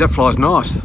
that fly's nice.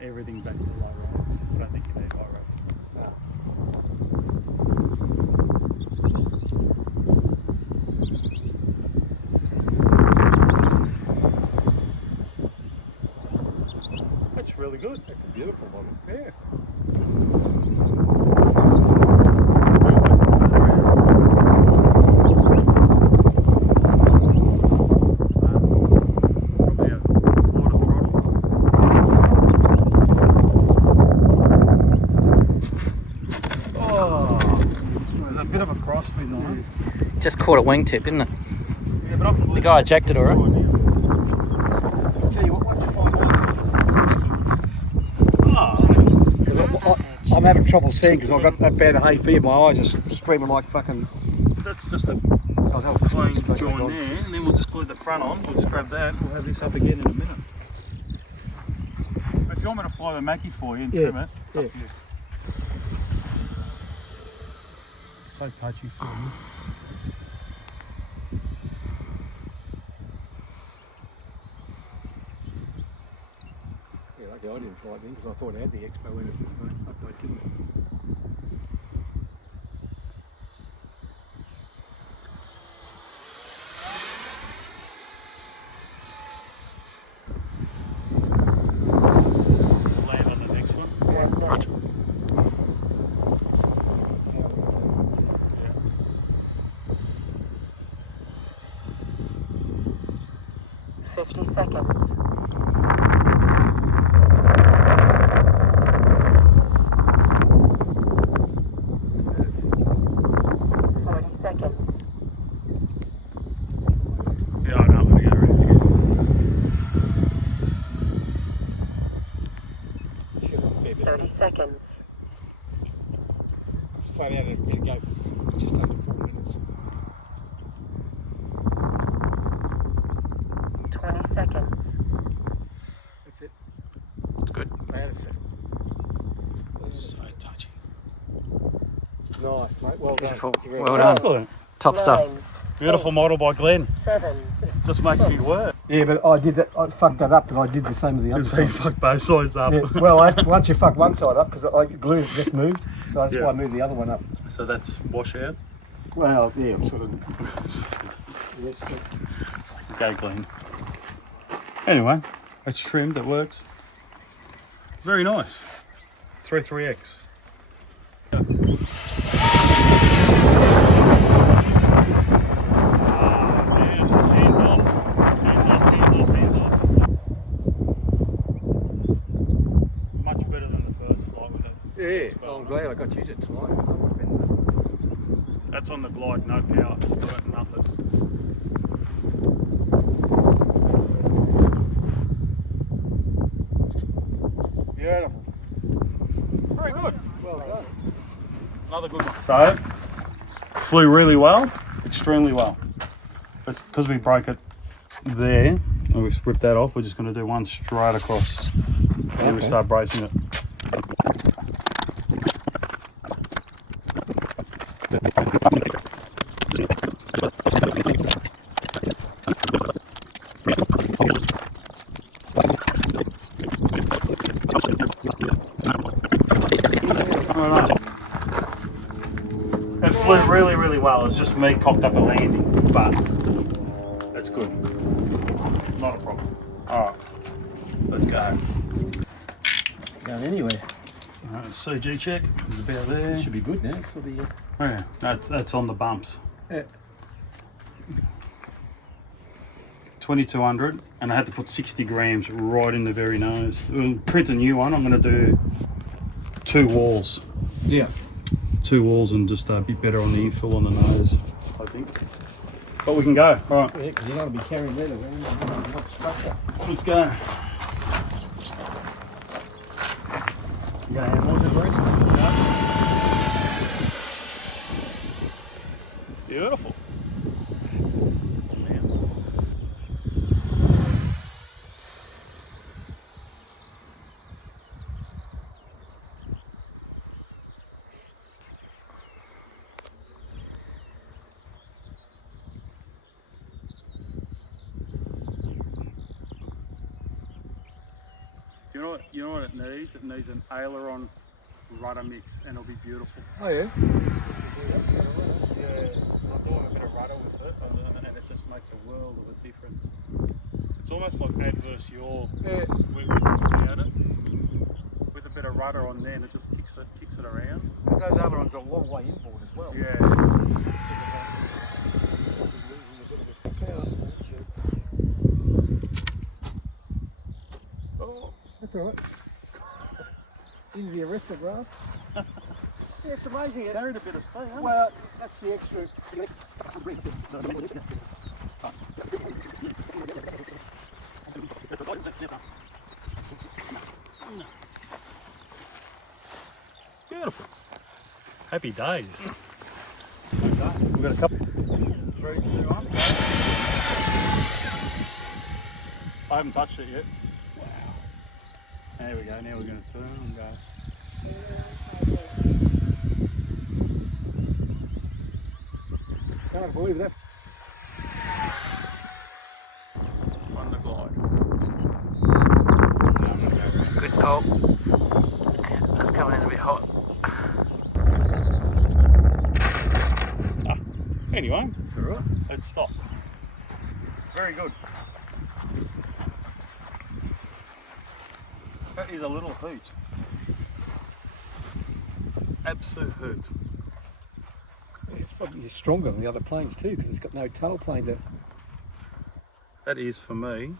Everything back to low rates. I don't think you need high rates. No. That's really good. That's a beautiful one. Yeah. Just caught a wingtip, didn't it? Yeah, but the guy ejected all right. I'll tell you what you find? Because I'm having trouble seeing because I've got that bad of hay fever. My eyes are streaming like fucking. That's just a plain join there, and then we'll just glue the front on. We'll just grab that and we'll have this up again in a minute. But if you want me to fly the Mackie for you and trim it, it's up to you. It's so touchy for you. I didn't fly it then because I thought I had the expo in it, but I didn't. We'll land on the next one. Yeah, Roger. Yeah. 50 seconds. 40 seconds. Yeah, I know, I'm going to go around again. 30 seconds. It's flat out and go for just under 4 minutes. 20 seconds. That's it. It's good. That's it. So touchy. Nice, mate. Well Beautiful. done. Well done. Excellent. Top stuff. 9, Beautiful model by Glenn. 7. Just makes me 6. work. Yeah, but I did that. I fucked that up, but I did the same with the other So you side. fucked both sides up. Yeah, well, once you fuck one side up, because I glue just moved, so that's Yeah. why I moved the other one up. So that's washout. Well, yeah, I'm sort of. Yes. Go Glenn. Anyway, it's trimmed, it works. Very nice. 33X. Much better than the first flight with it. Yeah, I'm glad I got you to tonight. 'Cause I would have been. That's on the glide, no power, nothing. Beautiful. Very good. Well done. Another good one. So, flew really well, extremely well. But because we broke it there, and we've ripped that off, we're just going to do one straight across. And then we start bracing it. It flew really, really well. It's just me cocked up a landing, but it's good. Not a problem. All right, let's go. Going anywhere. All right, CG check. It's about there. Should be good now. It's for the. Oh, yeah, that's on the bumps. Yeah. 2200, and I had to put 60 grams right in the very nose. We'll print a new one. I'm going to do 2 walls. Yeah. 2 walls and just a bit better on the infill on the nose, I think. but we can go. All right, Yeah, because you don't want to be carrying that around. Not structure. let's go. You gonna have more debris? No? Beautiful. You know what it needs? It needs an aileron rudder mix, and it'll be beautiful. Oh, yeah? Yeah, I'm doing a bit of rudder with it, and it just makes a world of a difference. It's almost like adverse yaw without it. With a bit of rudder on there, and it just kicks it around. Because those ailerons are a long way inboard as well. Yeah. Oh, that's all right. You can be arrested, Ross. Yeah, it's amazing. Carried a bit of speed, huh? Well, that's the extra. Beautiful. Happy days. Okay, we've got a couple. 3, 2, 1. I haven't touched it yet. Wow. There we go. Now we're going to turn and go. Can't believe that. On the glide. Good call. That's coming in a bit hot. Anyway, it's alright. Let's stop. Very good. That is a little hoot. Absolute hoot. Yeah, it's probably stronger than the other planes too, because it's got no tail plane to. That is for me.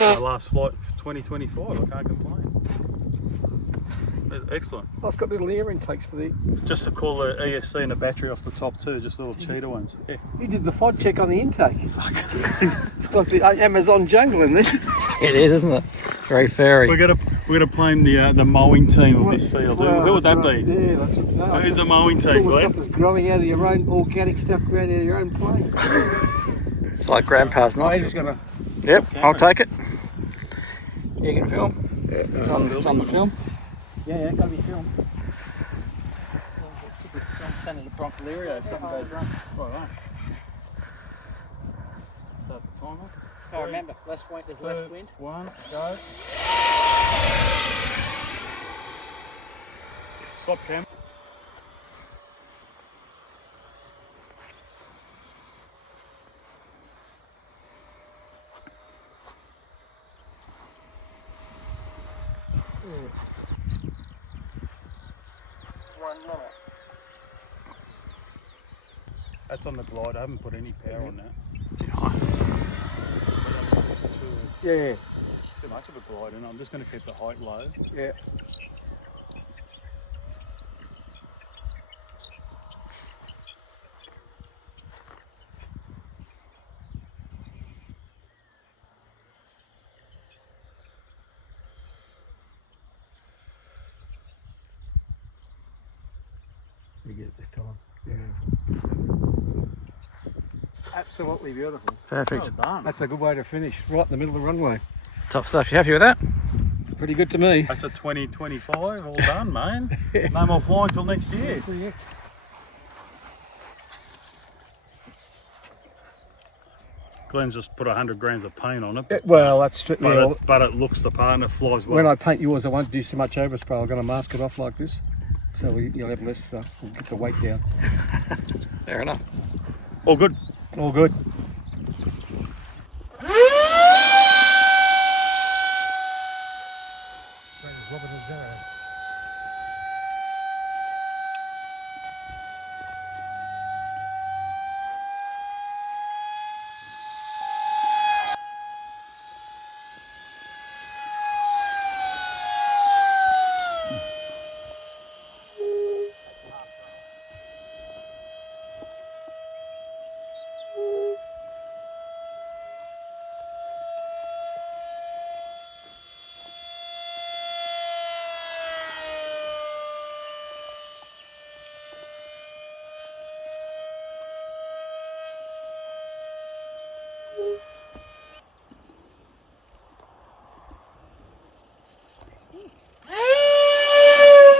My last flight for 2025. I can't complain. That's excellent. Oh, it's got little air intakes for the. Just to cool the ESC and the battery off the top too, just little cheetah ones. Yeah. You did the FOD check on the intake. It's like the Amazon jungle in there. It is, isn't it? Very fairy. We're gonna blame the mowing team of this field. Who would that right. be? Yeah, that's right. No, Who's it's the mowing all team, the Glenn? stuff that's growing out of your own organic stuff, growing out of your own plane. It's like Grandpa's I'm knife. just gonna. Yep, Camera. I'll take it. You can film. Yeah, It's on the film. yeah, gotta be filmed. Send it to Broncolero if something goes wrong. Right. Start the timer. Oh, remember, less wind, there's less wind. 1, go. Stop cam. That's on the glide. I haven't put any power on that. Yeah, It's too much of a glide, and I'm just going to keep the height low. yeah. We get it this time. Beautiful. Absolutely beautiful. Perfect. Well done. That's a good way to finish, right in the middle of the runway. Top stuff. You happy with that? Pretty good to me. That's a 2025. All done, man. No more flying till next year. Glenn's just put 100 grams of paint on it. Well, that's true. But, Yeah, but it looks the part and it flies well. when I paint yours, I won't do so much overspray. I'm going to mask it off like this, so you'll have less. We'll get the weight down. Fair enough. All good. All good.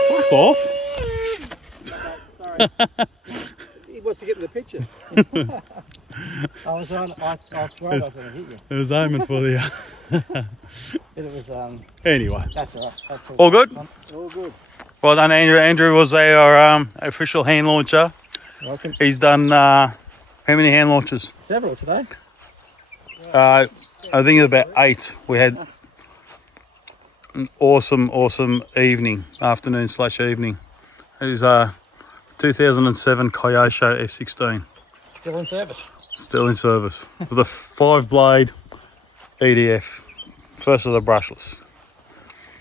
Fuck off. Sorry. He wants to get in the picture. I was worried I was going to hit you. It was aiming for the... It was, Anyway. that's all right. That's all. All good? All good. Well done, Andrew. Andrew was our official hand launcher. Welcome. He's done how many hand launches? Several today. I think about 8. We had an awesome afternoon/evening. It was 2007 Kyosho F16. Still in service. Still in service with a 5-blade EDF, first of the brushless.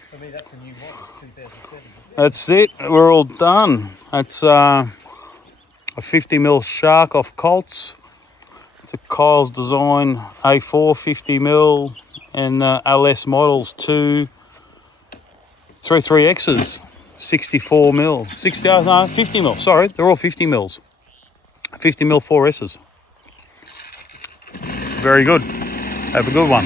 For me, that's a new one, 2007. That's it. We're all done. That's a 50mm shark off Colts. It's a Kyle's Design A4 50mm and LS models 2 33Xs 64mm 50mm. Sorry, they're all 50mm. 50mm 4Ss. Very good. Have a good one.